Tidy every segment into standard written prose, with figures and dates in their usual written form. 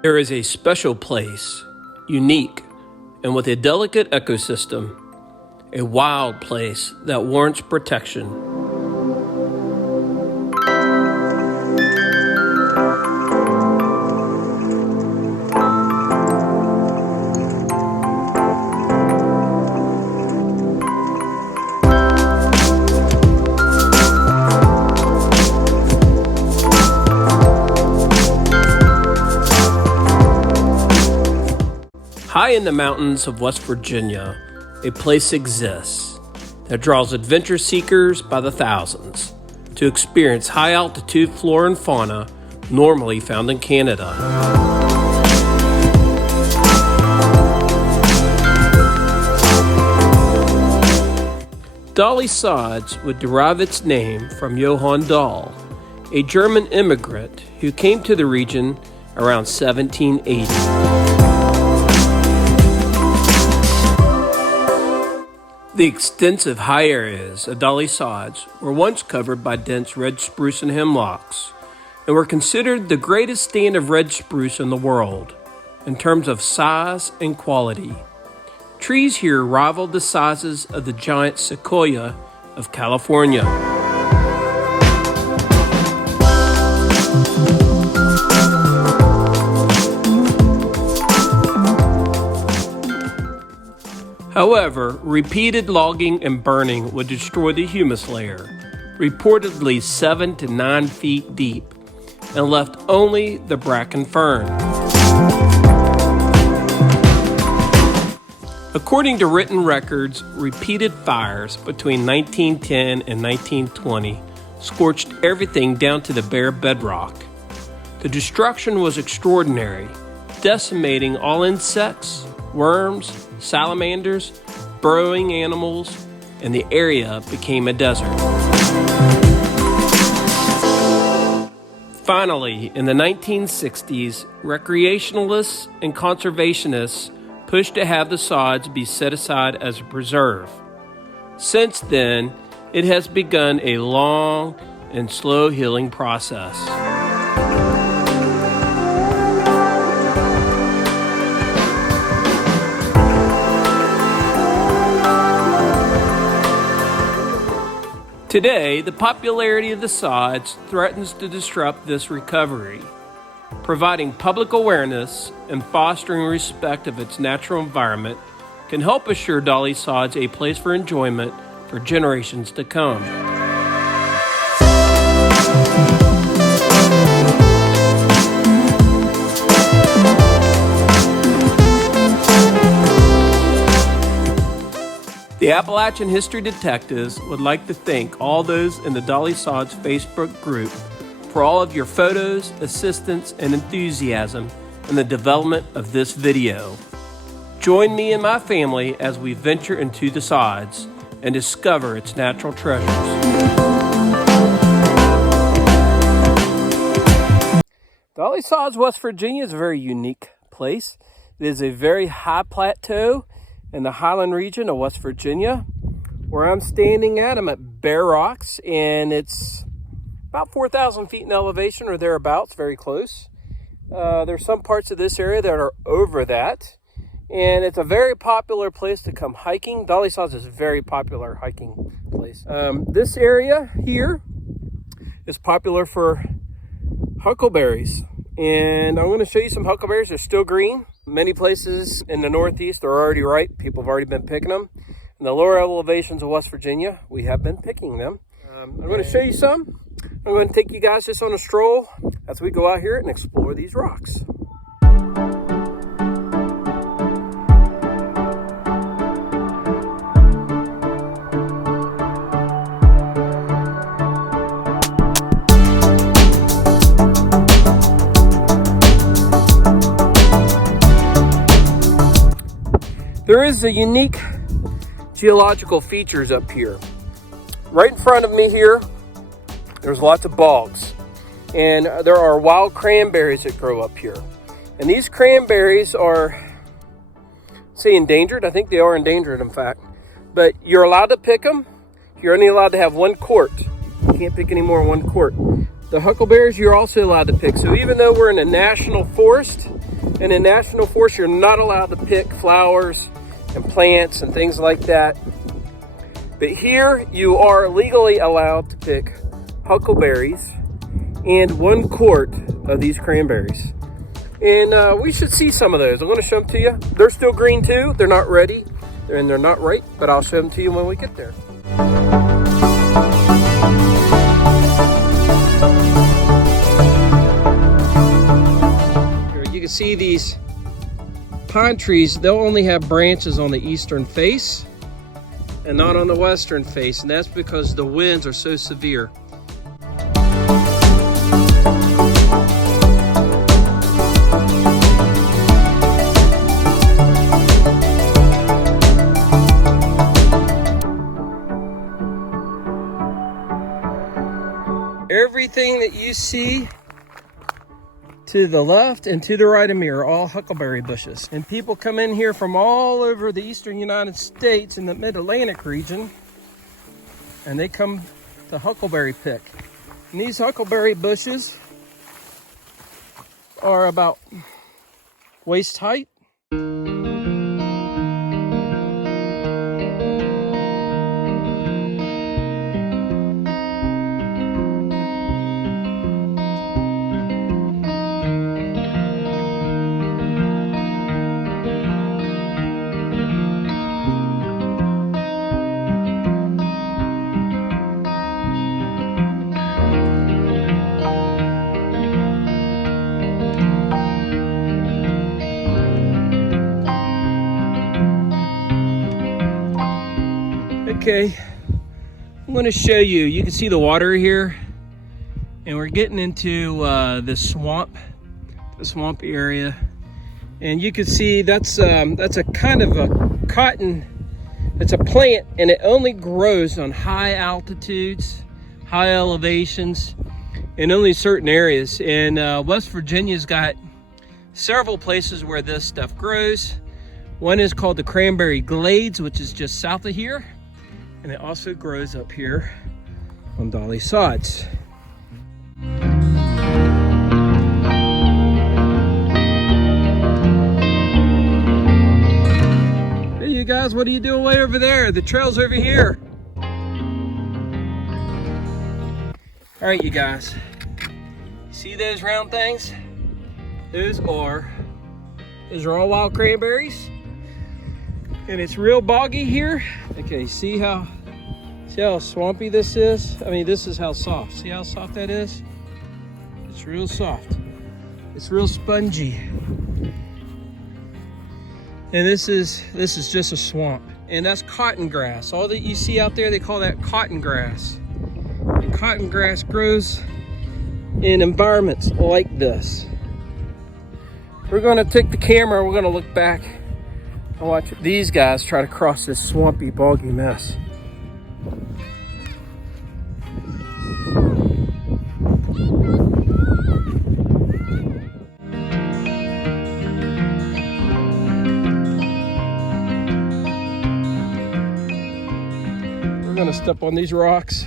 There is a special place, unique, and with a delicate ecosystem, a wild place that warrants protection. High in the mountains of West Virginia, a place exists that draws adventure seekers by the thousands to experience high-altitude flora and fauna normally found in Canada. Dolly Sods would derive its name from Johann Dahl, a German immigrant who came to the region around 1780. The extensive high areas of Dolly Sods were once covered by dense red spruce and hemlocks, and were considered the greatest stand of red spruce in the world, in terms of size and quality. Trees here rivaled the sizes of the giant sequoia of California. However, repeated logging and burning would destroy the humus layer, reportedly 7 to 9 feet deep, and left only the bracken fern. According to written records, repeated fires between 1910 and 1920 scorched everything down to the bare bedrock. The destruction was extraordinary, decimating all insects, worms, salamanders, burrowing animals, and the area became a desert. Finally, in the 1960s, recreationalists and conservationists pushed to have the sods be set aside as a preserve. Since then, it has begun a long and slow healing process. Today, the popularity of the sods threatens to disrupt this recovery. Providing public awareness and fostering respect of its natural environment can help assure Dolly Sods a place for enjoyment for generations to come. The Appalachian History Detectives would like to thank all those in the Dolly Sods Facebook group for all of your photos, assistance, and enthusiasm in the development of this video. Join me and my family as we venture into the sods and discover its natural treasures. Dolly Sods West Virginia is a very unique place. It is a very high plateau in the Highland region of West Virginia. Where I'm standing at, I'm at Bare Rocks, and it's about 4,000 feet in elevation or thereabouts, very close. There's some parts of this area that are over that, and it's a very popular place to come hiking. Dolly Sods is a very popular hiking place. This area here is popular for huckleberries, and I'm going to show you some huckleberries. They're still green. Many places in the Northeast are already ripe. People have already been picking them. In the lower elevations of West Virginia, we have been picking them. I'm going to show you some. I'm going to take you guys just on a stroll as we go out here and explore these rocks. There is a unique geological features up here. Right in front of me here, there's lots of bogs. And there are wild cranberries that grow up here. And these cranberries are, say, endangered. I think they are endangered, in fact. But you're allowed to pick them. You're only allowed to have 1 quart. You can't pick any more than 1 quart. The huckleberries you're also allowed to pick. So even though we're in a national forest, And in national forest, you're not allowed to pick flowers and plants and things like that. But here you are legally allowed to pick huckleberries and 1 quart of these cranberries. And we should see some of those. I'm going to show them to you. They're still green too. They're not ready and they're not ripe, but I'll show them to you when we get there. Here you can see these pine trees. They'll only have branches on the eastern face and not on the western face, and that's because the winds are so severe. Everything that you see to the left and to the right of me are all huckleberry bushes. And people come in here from all over the eastern United States in the mid-Atlantic region, and they come to huckleberry pick. And these huckleberry bushes are about waist height. Okay, I'm going to show you. You can see the water here, and we're getting into this swamp, the swamp area, and you can see that's a kind of a cotton. It's a plant, and it only grows on high altitudes, high elevations, in only certain areas. And West Virginia's got several places where this stuff grows. One is called the Cranberry Glades, which is just south of here. And it also grows up here on Dolly Sods. Hey you guys, what are you doing way over there? The trail's over here. All right, you guys. See those round things? Those are all wild cranberries. And it's real boggy here. Okay, see how swampy this is? I mean, this is how soft. See how soft that is? It's real soft. It's real spongy. And this is just a swamp. And that's cotton grass. All that you see out there, they call that cotton grass. And cotton grass grows in environments like this. We're gonna take the camera, we're gonna look back and watch these guys try to cross this swampy, boggy mess. We're gonna step on these rocks.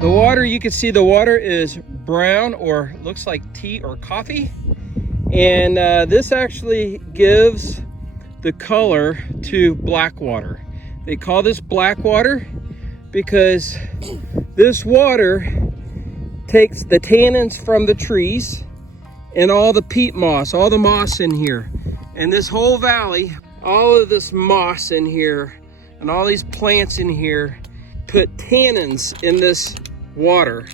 The water, you can see the water is brown or looks like tea or coffee. And this actually gives the color to black water. They call this black water because this water takes the tannins from the trees and all the peat moss, all the moss in here. And this whole valley, all of this moss in here and all these plants in here put tannins in this water,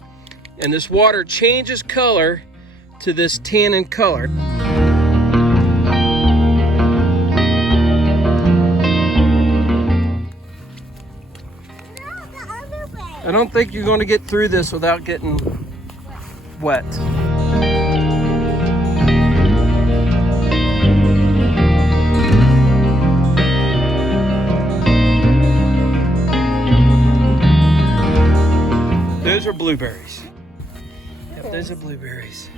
and this water changes color to this tannin color. I don't think you're going to get through this without getting wet. those are blueberries. Yep, those are blueberries.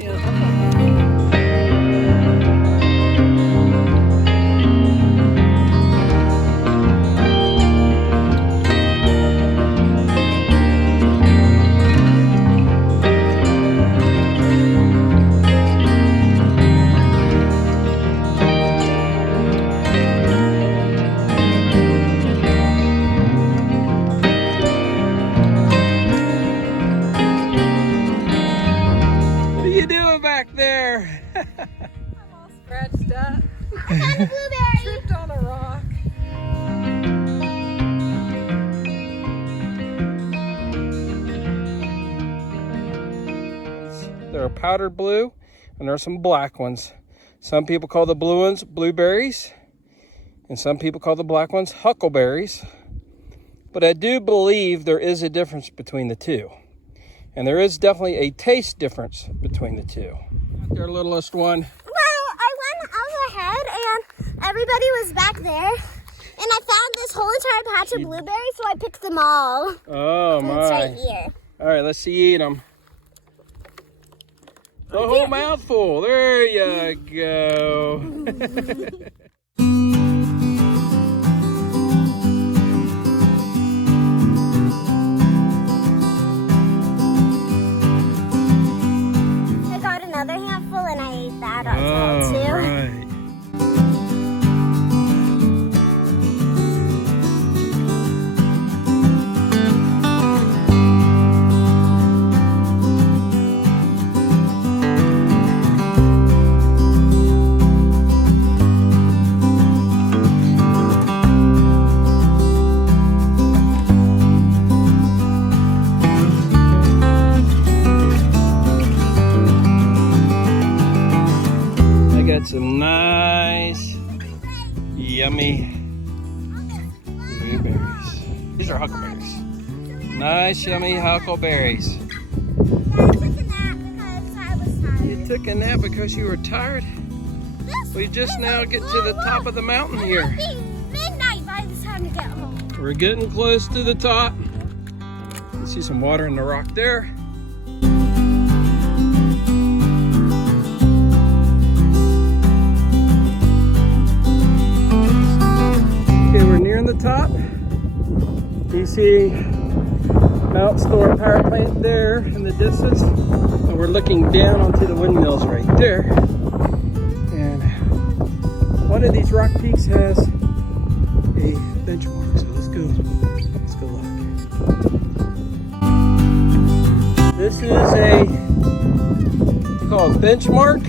Yeah. Back there. I'm all scratched up. I found a blueberry. Tripped on a rock. There are powdered blue and there are some black ones. Some people call the blue ones blueberries and some people call the black ones huckleberries. But I do believe there is a difference between the two. And there is definitely a taste difference between the two. Their littlest one. Well, I went overhead and everybody was back there. And I found this whole entire patch of blueberries, so I picked them all. Oh, and my. it's right here. All right, let's see you eat them. The whole mouthful. There you go. Another handful and I ate that as well too. Right. Some nice, yummy blueberries. These are huckleberries. Nice, yummy huckleberries. You took a nap because you were tired? We just now get to the top of the mountain here. It'll be midnight by the time to get home. We're getting close to the top. You see some water in the rock there. The top, you see Mount Storm power plant there in the distance, and we're looking down onto the windmills right there. And one of these rock peaks has a benchmark, so let's go look. This is called benchmark,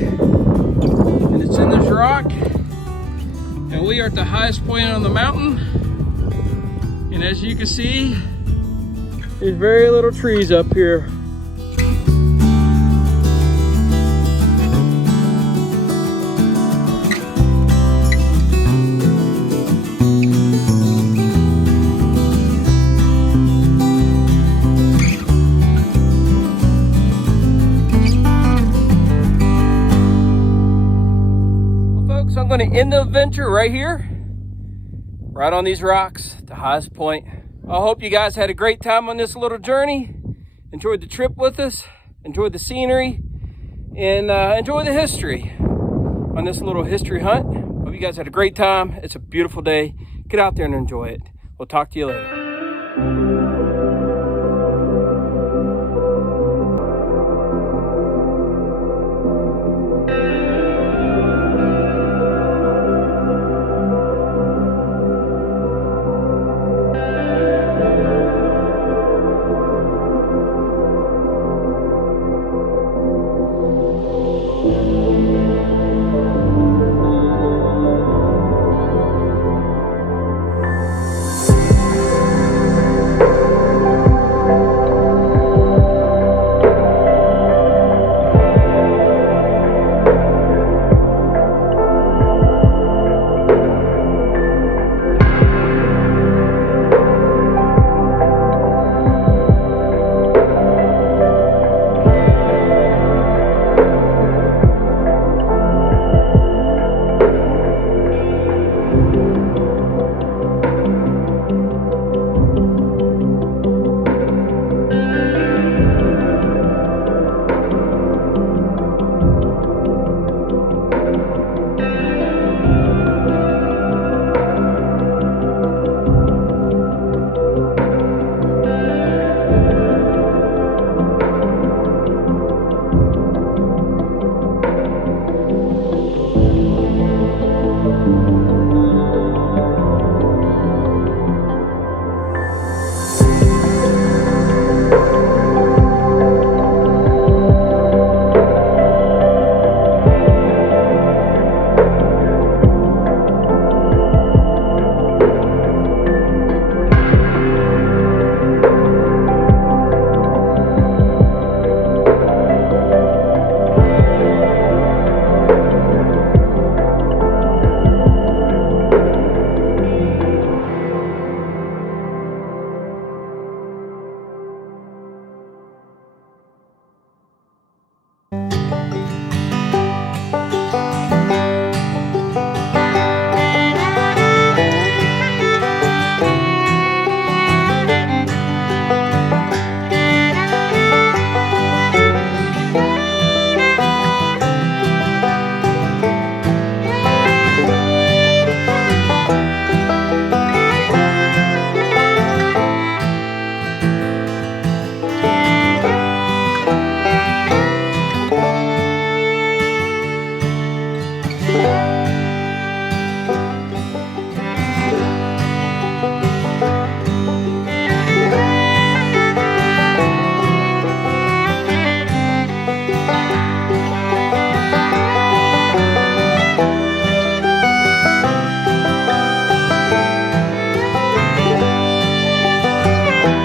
and it's in this rock, and we are at the highest point on the mountain. And as you can see, there's very little trees up here. Well, folks, I'm going to end the adventure right here. Right on these rocks, the highest point. I hope you guys had a great time on this little journey. Enjoyed the trip with us, enjoyed the scenery, and enjoy the history on this little history hunt. Hope you guys had a great time. It's a beautiful day. Get out there and enjoy it. We'll talk to you later.